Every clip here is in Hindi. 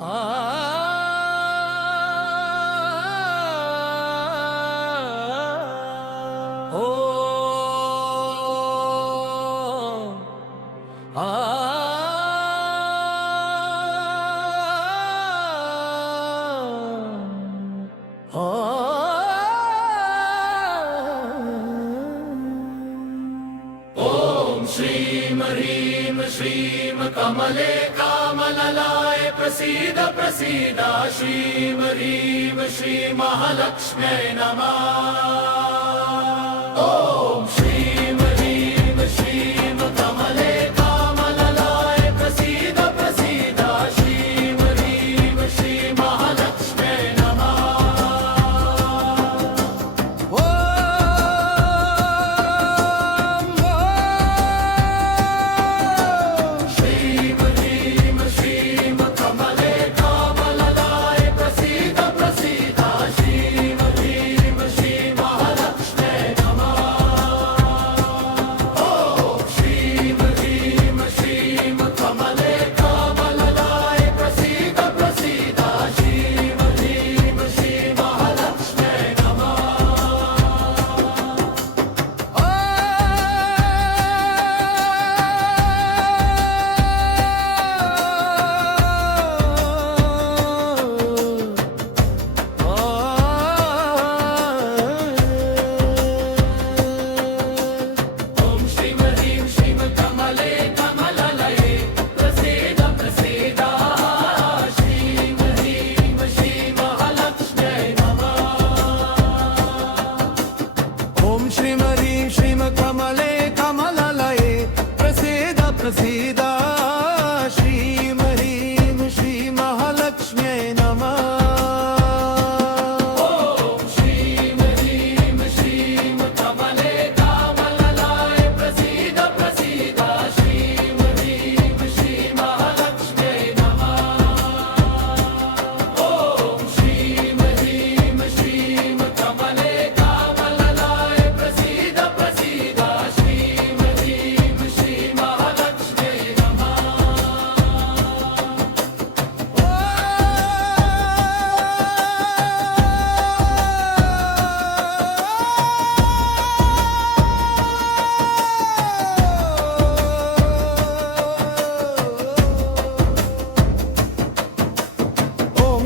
श्रीं ह्रीं श्रीं कमले कामललाय प्रसीद प्रसीद श्रीं ह्रीं श्रीं महालक्ष्म्यै नमः। ॐ श्रीं ह्रीं श्रीं कमले कामललाय प्रसीद प्रसीद श्रीं ह्रीं श्रीं महालक्ष्म्यै नमः।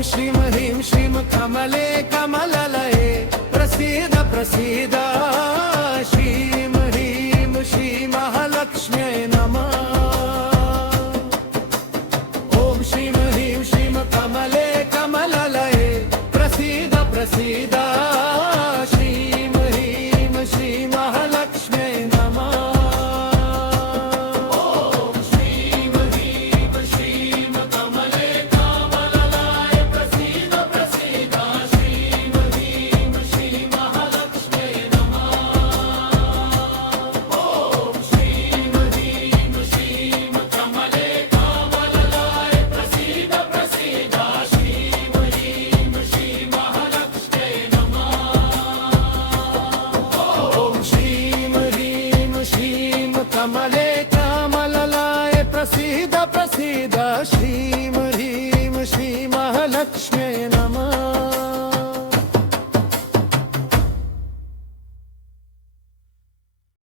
श्रीं ह्रीं श्रीं कमले कमललये प्रसीद प्रसीद श्रीं ह्रीं श्रीं महालक्ष्म्यै नमः। ॐ श्रीं ह्रीं श्रीं कमले कमललये प्रसीद प्रसीद श्रीं ह्रीं श्रीं महालक्ष्म्यै नमः। कमले कामललाय प्रसीद प्रसीद श्रीं ह्रीं श्रीं महालक्ष्म्यै